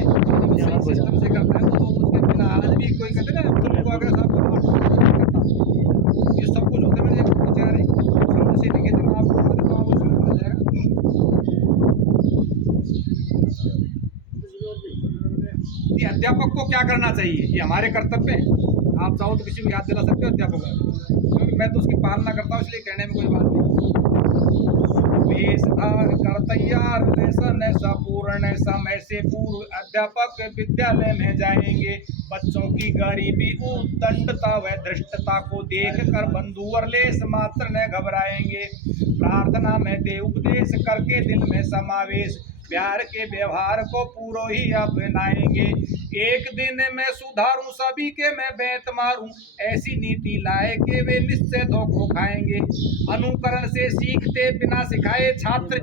सही सिस्टम से करता है, तो उसके बिना आज भी कोई कहते ना तुमको अगर साहब करता, ये सब कुछ होते मैंने बेचारे से लिखे थे, मैं आपको बता देता हूँ, आपको समझ में आ जाएगा। कि अध्यापक को क्या करना चाहिए, ये हमारे कर्तव्य है। आप चाहो तो किसी को याद दिला सकते हो अध्यापक को, क्योंकि मैं तो उसकी पालना करता हूँ, इसलिए कहने में कोई बात नहीं। केस धार कर तैयार लेसन ऐसा पूर्ण समय से पूर्व अध्यापक विद्यालय में जाएंगे। बच्चों की गरीबी उद्दंडता व धृष्टता को देख कर बंधु और लेस मात्र न घबराएंगे। प्रार्थना में दे उपदेश करके दिल में समावेश प्यार के व्यवहार को पूरा ही अपनाएंगे। एक दिन मैं सुधारूं सभी के मैं बेत मारूं, ऐसी नीति लाए के वे निश्चय धोखो खाएंगे। अनुकरण से सीखते बिना सिखाए छात्र,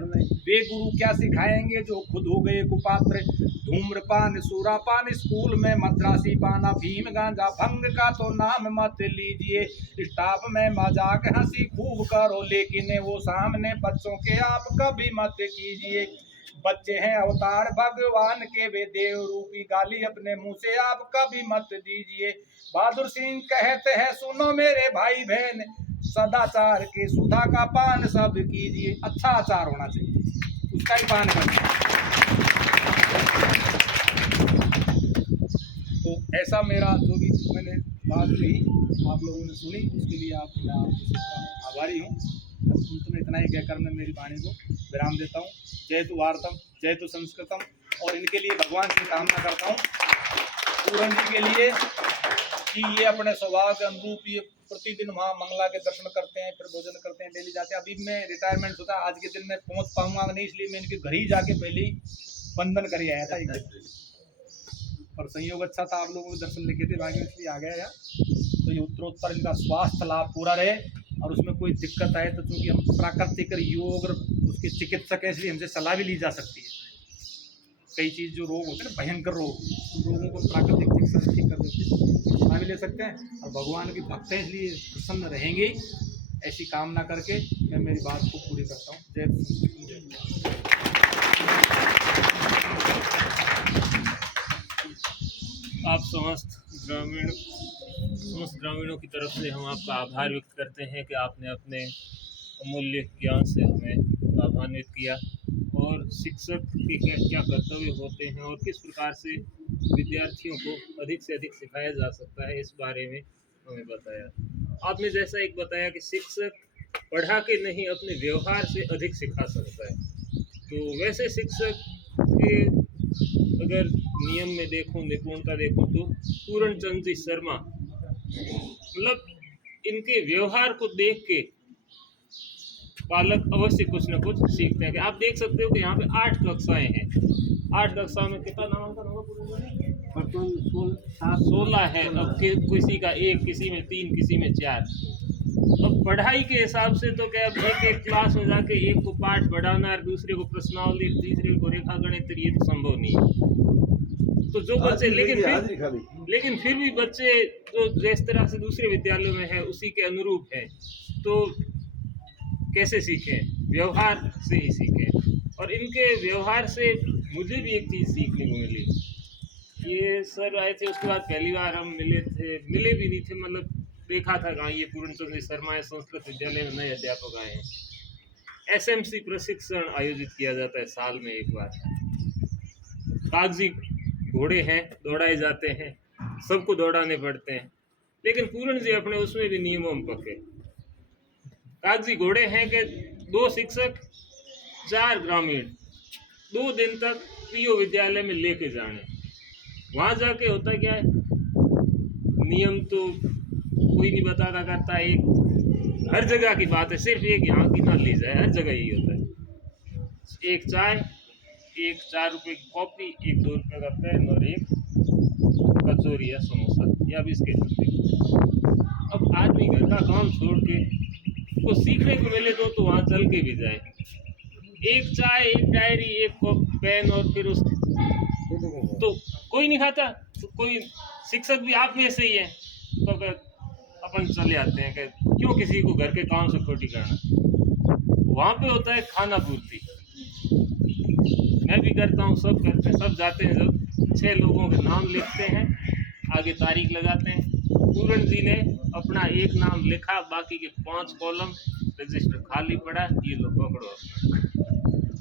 वे गुरु क्या सिखाएंगे जो खुद हो गए कुपात्र। धूम्रपान सुरापान स्कूल में मद्रासी पाना, भीम गांजा भंग का तो नाम मत लीजिए। स्टाफ में मजाक हंसी खूब करो, लेकिन वो सामने बच्चों के आप कभी मत कीजिए। बच्चे हैं अवतार भगवान के, वे देव रूपी गाली अपने मुंह से आप कभी मत दीजिए। बहादुर सिंह कहते हैं सुनो मेरे भाई बहन, सदाचार के सुधा का पान सब कीजिए। अच्छा आचार होना चाहिए, उसका ही पान करना। तो ऐसा मेरा जो भी मैंने बात कही आप लोगों ने सुनी, उसके लिए मैं आपका आभारी हूँ। अंत में इतना ही कहकर मैं मेरी वाणी को विराम देता हूँ। जय तु भारतम, जय तु संस्कृतम। और इनके लिए भगवान से कामना करता हूँ पूरन जी के लिए कि ये अपने स्वभाव के अनुरूप ये प्रतिदिन वहाँ मंगला के दर्शन करते हैं, फिर भोजन करते हैं, डेली जाते हैं। अभी मैं रिटायरमेंट होता आज के दिन में पहुँच पाऊंगा नहीं, इसलिए मैं इनके घर ही जाके पहले ही बंधन कर आया था। और संयोग अच्छा था, आप लोगों के दर्शन लिखे थे भाग्य, इसलिए आ गया यार। तो ये उत्तरोत्तर इनका स्वास्थ्य लाभ पूरा रहे, और उसमें कोई दिक्कत आए तो चूँकि हम प्राकृतिक योग उसके चिकित्सक हैं, इसलिए हमसे सलाह भी ली जा सकती है। कई चीज़ जो रोग होते हैं ना, भयंकर रोग, उन रोगों को प्राकृतिक चिकित्सा ठीक कर देते हैं, सलाह भी ले सकते हैं। और भगवान की भक्त हैं इसलिए प्रसन्न रहेंगे, ऐसी कामना करके मैं मेरी बात को पूरी करता हूँ। जय। आप समस्त ग्रामीणों की तरफ से हम आपका आभार व्यक्त करते हैं कि आपने अपने अमूल्य ज्ञान से हमें लाभान्वित किया, और शिक्षक के क्या कर्तव्य होते हैं और किस प्रकार से विद्यार्थियों को अधिक से अधिक सिखाया जा सकता है, इस बारे में हमें बताया। आपने जैसा एक बताया कि शिक्षक पढ़ा के नहीं, अपने व्यवहार से अधिक सिखा सकता है। तो वैसे शिक्षक के अगर नियम में देखूं, निपुणता देखूं, तो पूरण चंद जी शर्मा, मतलब इनके व्यवहार को देख के पालक अवश्य कुछ न कुछ सीखते हैं। कि आप देख सकते हो कि यहाँ पे 8 कक्षाएं हैं। 8 कक्षाओं में कितना नामांकन होगा? 16 है। अब किसी का 1, किसी में 3, किसी में 4। अब पढ़ाई के हिसाब से तो क्या एक क्लास में जाके एक को पाठ बढ़ाना और दूसरे को प्रश्नावली, तीसरे को रेखा गणित, ये तो संभव नहीं है। तो जो बच्चे लेकिन फिर भी बच्चे जो जिस तरह से दूसरे विद्यालयों में है उसी के अनुरूप है, तो कैसे सीखें? व्यवहार से ही सीखें। और इनके व्यवहार से मुझे भी एक चीज़ सीखने को मिली। ये सर आए थे, उसके बाद पहली बार हम मिले भी नहीं थे, मतलब देखा था कहाँ ये पूर्ण चंद शर्मा संस्कृत विद्यालय में नए अध्यापक आए हैं। SMC प्रशिक्षण आयोजित किया जाता है साल में एक बार। कागजी घोड़े हैं, दौड़ाए जाते हैं, सबको दौड़ाने पड़ते हैं, लेकिन पूर्ण जी अपने उसमें भी नियमों में पक्के। कागजी घोड़े हैं कि 2 शिक्षक 4 ग्रामीण 2 दिन तक पीओ विद्यालय में लेके जाने। वहाँ जाके होता क्या है, नियम तो कोई नहीं बताता करता, एक हर जगह की बात है, सिर्फ एक यहाँ की ना ली जाए, हर जगह यही होता है। एक चाय, एक 4 रुपये की कॉफ़ी, एक 2 रुपये का पेन और एक कचौरी या समोसा या बिस्किट। अब आदमी घर का काम छोड़ के को सीखने को मिले तो वहाँ चल के भी जाए। एक चाय, एक डायरी, एक पेन और फिर उस तो कोई नहीं खाता, तो कोई शिक्षक भी आप में से ही है, तो अपन चले आते हैं कि क्यों किसी को घर के काम से खोटी करना। वहाँ पे होता है खाना पूर्ति, मैं भी करता हूँ, सब करते हैं, सब जाते हैं। जब 6 लोगों के नाम लिखते हैं, आगे तारीख लगाते हैं। पूरण जी ने अपना एक नाम लिखा, बाकी के 5 कॉलम रजिस्टर खाली पड़ा, ये लो पकड़ो।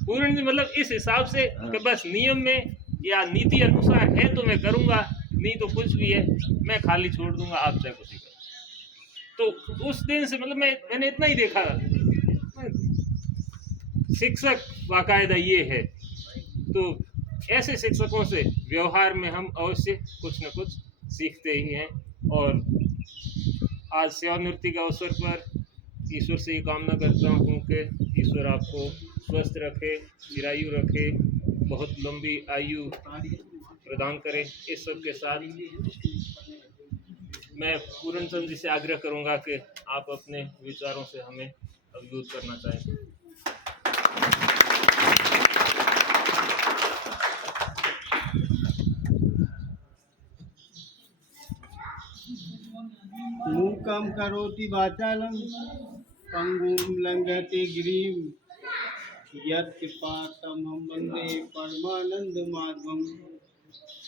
पूरण जी मतलब इस हिसाब से कि बस नियम में या नीति अनुसार है तो मैं करूँगा, नहीं तो कुछ भी है मैं खाली छोड़ दूंगा, आप चाहे कुछ ही करो। तो उस दिन से मतलब मैंने इतना ही देखा, शिक्षक बाकायदा ये है। तो ऐसे शिक्षकों से व्यवहार में हम अवश्य कुछ न कुछ सीखते ही हैं। और आज सेवानिवृत्ति के अवसर पर ईश्वर से ये कामना करता हूँ कि ईश्वर आपको स्वस्थ रखे, चिरायु रखे, बहुत लंबी आयु प्रदान करे। इस सब के साथ मैं पूरन चंद जी से आग्रह करूँगा कि आप अपने विचारों से हमें अवगत करना चाहें। मूकं करोति वाचालं पंगुं लंघते गिरिं यत्कृपातमहं वन्दे परमानंद माधवं।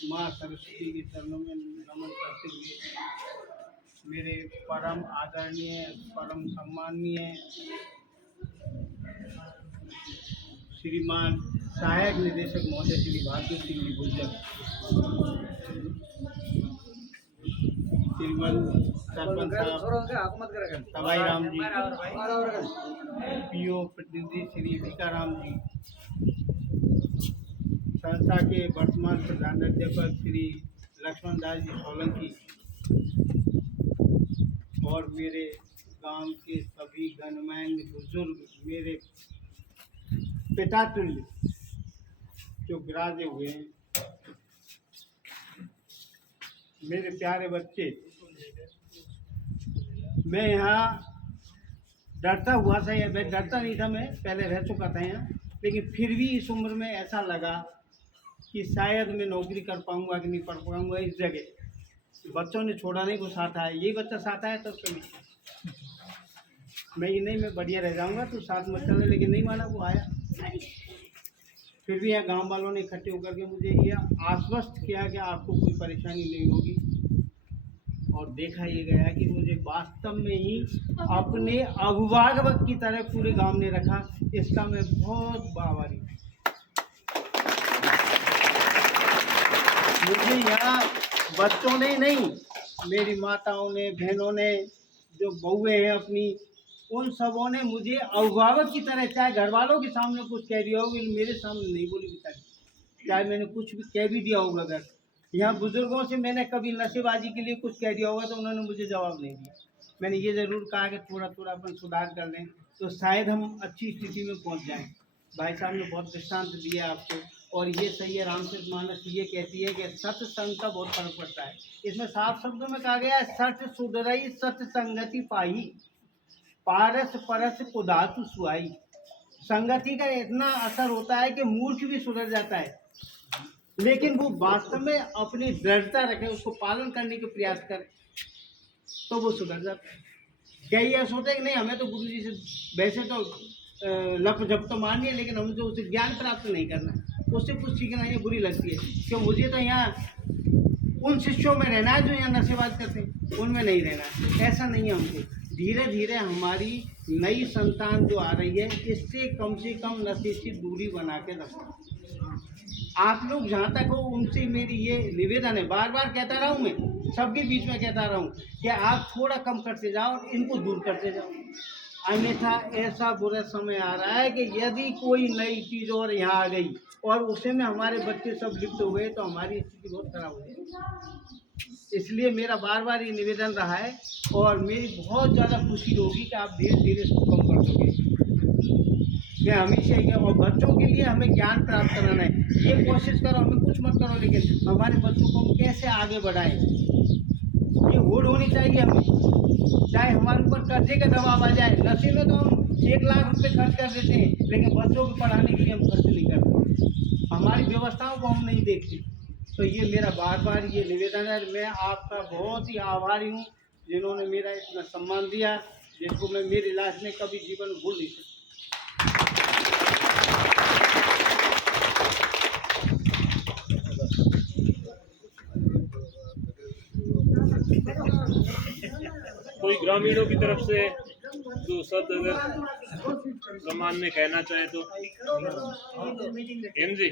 माँ सरस्वती के चरणों में नमन करते हुए मेरे परम आदरणीय, परम सम्माननीय श्रीमान सहायक निदेशक महोदय श्री बहादुर सिंह जी गुर्जर, श्रीमान सरपंच साहब तबाई राम जी, पीओ प्रतिनिधि श्री भिकाराम जी, संस्था के वर्तमान प्रधान अध्यापक श्री लक्ष्मण दास जी सोलंकी और मेरे गांव के सभी गणमान्य बुजुर्ग, मेरे पिता तुल्य जो विराजे हुए हैं, मेरे प्यारे बच्चे, मैं यहाँ डरता हुआ था, या मैं डरता नहीं था, मैं पहले रह चुका था यहाँ, लेकिन फिर भी इस उम्र में ऐसा लगा कि शायद मैं नौकरी कर पाऊँगा कि नहीं पढ़ पाऊँगा। इस जगह बच्चों ने छोड़ा नहीं, वो साथ आया, यही बच्चा साथ आया तो उसका मैं ये नहीं मैं बढ़िया रह जाऊँगा तो साथ में चलने, लेकिन नहीं माना, वो आया। फिर भी यहाँ गांव वालों ने इकट्ठे होकर के मुझे यह आश्वस्त किया कि आपको कोई परेशानी नहीं होगी, और देखा ये गया कि मुझे वास्तव में ही अपने अभिभावक की तरह पूरे गांव ने रखा। इसका मैं बहुत आभारी हूँ। मुझे यहाँ बच्चों ने नहीं, मेरी माताओं ने, बहनों ने, जो बहुएं हैं अपनी, उन सबों ने मुझे अभिभावक की तरह, चाहे घर वालों के सामने कुछ कह दिया होगा, मेरे सामने नहीं बोली बेचारी, चाहे मैंने कुछ भी कह भी दिया होगा घर, यहाँ बुजुर्गों से मैंने कभी नशेबाजी के लिए कुछ कह दिया होगा तो उन्होंने मुझे जवाब नहीं दिया। मैंने ये ज़रूर कहा कि थोड़ा थोड़ा अपन सुधार कर लें तो शायद हम अच्छी स्थिति में पहुँच जाएं। भाई साहब ने बहुत दृष्टांत दिया आपको, और ये सही है। रामचरितमानस ये कहती है कि सत्संग का बहुत फर्क पड़ता है। इसमें साफ शब्दों में कहा गया है, सत सुधरई सत्संगति पाई, पारस परस कुदातु सुहाई। संगति का इतना असर होता है कि मूर्ख भी सुधर जाता है, लेकिन वो वास्तव में अपनी दृढ़ता रखे, उसको पालन करने के प्रयास करे तो वो सुधर जाता है। क्या ये सोचते कि नहीं हमें तो गुरु जी से वैसे तो लप जप तो मारनी है, लेकिन हमें तो उसे ज्ञान प्राप्त नहीं करना, उससे कुछ सीखना ये बुरी लगती है। क्यों मुझे तो यहाँ उन शिष्यों में रहना है जो यहाँ नशेबाज करते हैं, उनमें नहीं रहना है। ऐसा नहीं है। हमको धीरे धीरे हमारी नई संतान जो आ रही है, इससे कम नशे से दूरी बना के रखो। आप लोग जहाँ तक हो, उनसे मेरी ये निवेदन है, बार बार कहता रहा हूँ, मैं सबके बीच में कहता रहा हूँ कि आप थोड़ा कम करते जाओ और इनको दूर करते जाओ। अन्यथा ऐसा बुरा समय आ रहा है कि यदि कोई नई चीज़ और यहाँ आ गई और उसे में हमारे बच्चे सब लिप्त हो गए तो हमारी स्थिति बहुत खराब हो जाएगी। इसलिए मेरा बार बार ये निवेदन रहा है, और मेरी बहुत ज़्यादा खुशी होगी कि आप धीरे धीरे इसको कम कर दोगे। मैं हमेशा ही, और बच्चों के लिए हमें ज्ञान प्राप्त कराना है। ये कोशिश करो, हमें कुछ मत करो, लेकिन हमारे बच्चों को हम कैसे आगे बढ़ाएं, ये होड़ होनी चाहिए हमें। चाहे हमारे ऊपर कर्जे का दबाव आ जाए, नशे में तो हम 1 लाख रुपए खर्च कर देते हैं, लेकिन बच्चों को पढ़ाने के लिए हम खर्च नहीं करते, हमारी व्यवस्थाओं को हम नहीं देखते। तो ये मेरा बार बार ये निवेदन है। मैं आपका बहुत ही आभारी हूँ जिन्होंने मेरा इतना सम्मान दिया, जिसको मैं मेरी लाइफ में कभी जीवन में भूल नहीं सकता। कोई ग्रामीणों की तरफ से दो शब्द अगर सम्मान में कहना चाहे तो एम जी।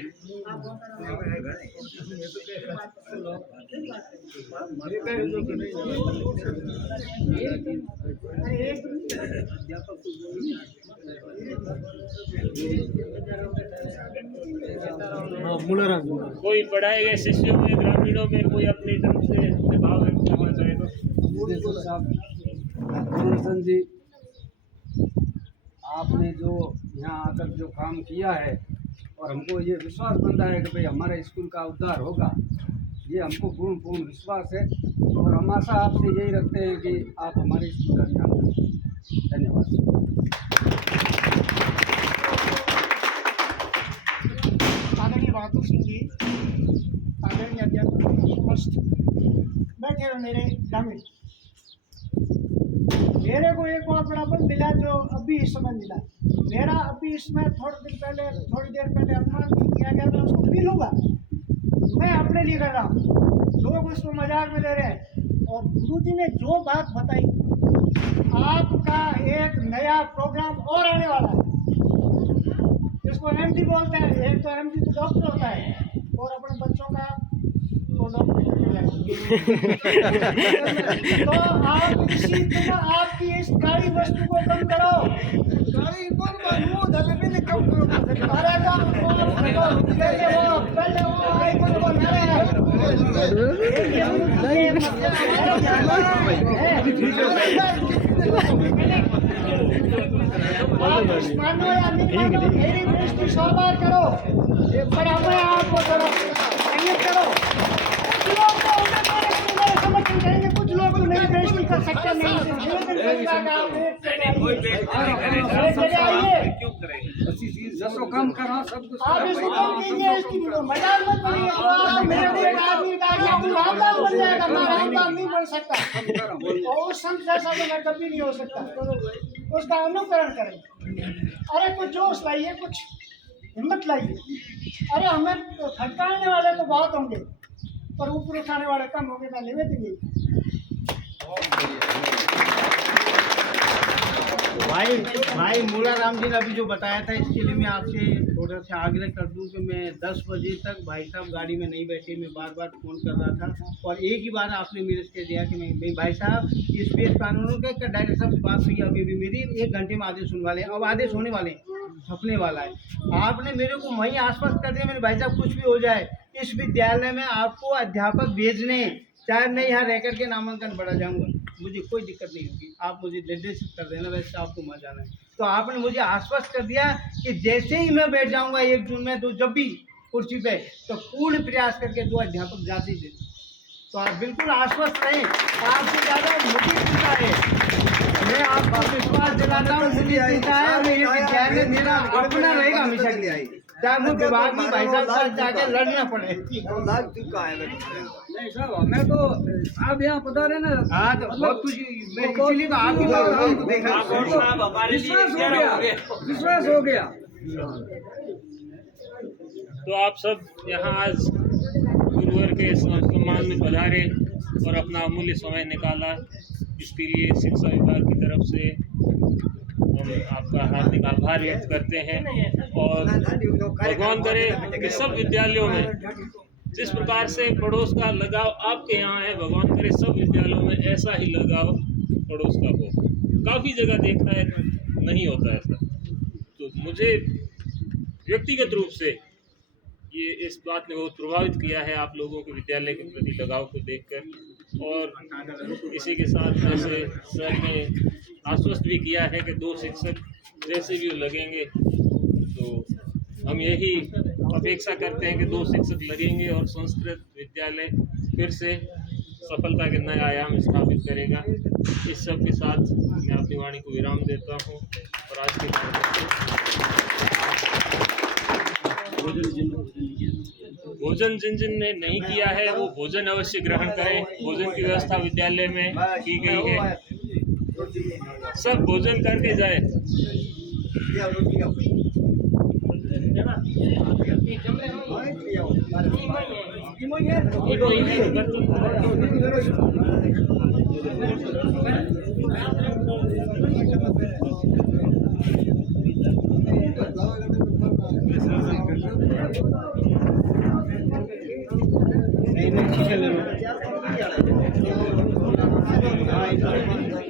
कोई पढ़ाए गए शिष्यों में, ग्रामीणों में कोई अपनी तरफ से अपने भाव व्यक्त करना चाहे तो। गुरुसन जी, आपने जो यहाँ आकर जो काम किया है और हमको ये विश्वास बनता है कि भाई हमारे स्कूल का उद्धार होगा, ये हमको पूर्ण विश्वास है और हम आशा आपसे यही रखते हैं कि आप हमारे स्कूल का ध्यान रखें। धन्यवाद। आदरणीय बहादुर सिंह जी, आदरणीय अध्यापक उपस्थित बैठे हुए मेरे ग्रामीण, मेरे को एक बहुत बड़ा बल मिला जो अभी इस समय मिला। मेरा अभी इसमें थोड़ी देर पहले अपमान किया गया, मैं उसको पी लूँगा। मैं अपने लिए कर रहा हूँ, लोग उसको मजाक में ले रहे हैं। और गुरु जी ने जो बात बताई, आपका एक नया प्रोग्राम और आने वाला है, जिसको एमडी बोलते हैं। एक तो एमडी तो डॉक्टर होता है और अपने बच्चों का तो आप इसी तरह आपकी इस काली वस्तु को कम करो। अरे मानो या नहीं मानो, मेरी दृष्टि 100 बार करो, पर हमें आपको संयत करो। समर्थन करेंगे, कुछ लोग मेरी बेइज्जती कर सकते नहीं। कम करो सब कुछ। आप इसको कम कीजिए, इसकी मजाक मत करिए। आप मेरे को एक आदमी का रामदास बन जाएगा, मैं रामदास नहीं बन सकता। और उस संत जैसा तो मैं कभी नहीं हो सकता। उसका अनुकरण करें। अरे कुछ जोश लाइए, कुछ हिम्मत लाइए। अरे हमें खटकाने वाले तो बहुत होंगे, पर ऊपर उठाने वाले कम होंगे। मैं निवेदन यही भाई मूलाराम जी ने अभी जो बताया था, इसके लिए मैं आपसे थोड़ा सा आग्रह कर दूं कि मैं 10 बजे तक भाई साहब गाड़ी में नहीं बैठे, मैं बार बार फ़ोन कर रहा था। और एक ही बार आपने मेरे से दिया कि मैं भाई साहब इस पेश कानूनों के डायरेक्टर साहब से बात हुई, अभी भी मेरी 1 घंटे में आदेश होने वाले हैं। अब आदेश होने वाले हैं, छपने वाला है। आपने मेरे को वहीं आश्वस्त कर दिया, मेरे भाई साहब कुछ भी हो जाए, इस विद्यालय में आपको अध्यापक भेजने, चाहे मैं यहाँ रह करके नामांकन बढ़ा जाऊँगा, मुझे कोई दिक्कत नहीं होगी। आप मुझे निर्देशित कर देना, वैसे आपको मत जाना है। तो आपने मुझे आश्वस्त कर दिया कि जैसे ही मैं बैठ जाऊँगा 1 जून में, तो जब भी कुर्सी पे, तो पूर्ण प्रयास करके 2 अध्यापक जाते ही दे। तो आप बिल्कुल आश्वस्त रहें, आपसे ज़्यादा मुझे चिंता है। मैं आपको विश्वास दिलाता हूँ, मुझे चिंता है। मेरे विद्यालय मेरा अपना रहेगा हमेशा के लिए, चाहे मुझे विभाग में भाई साहब साथ जाके लड़ना पड़े। नहीं साहब, हमें तो आप यहाँ पता रहे ना। हाँ, तो बहुत खुशी, मैं इसीलिए तो आपकी बात को देखा। विश्वास हो गया। तो आप सब यहाँ आज गुरुवर के सम्मान में पधारे और अपना अमूल्य समय निकाला, इसके लिए शिक्षा विभाग की तरफ से हम आपका हार्दिक आभार व्यक्त करते हैं। और भगवान करे कि सब विद्यालयों में जिस प्रकार से पड़ोस का लगाव आपके यहाँ है, भगवान करे सब विद्यालयों में ऐसा ही लगाव पड़ोस का हो। काफ़ी जगह देखा है नहीं होता ऐसा। तो मुझे व्यक्तिगत रूप से ये इस बात ने बहुत प्रभावित किया है, आप लोगों के विद्यालय के प्रति लगाव को देखकर। और इसी के साथ जैसे सर ने आश्वस्त भी किया है कि 2 शिक्षक जैसे भी लगेंगे, तो हम यही अपेक्षा करते हैं कि 2 शिक्षक लगेंगे और संस्कृत विद्यालय फिर से सफलता के नए आयाम स्थापित करेगा। इस सब के साथ मैं अपनी वाणी को विराम देता हूँ और आज के भोजन जिन ने नहीं किया है वो भोजन अवश्य ग्रहण करें। भोजन की व्यवस्था विद्यालय में की गई है, सब भोजन करके जाए। है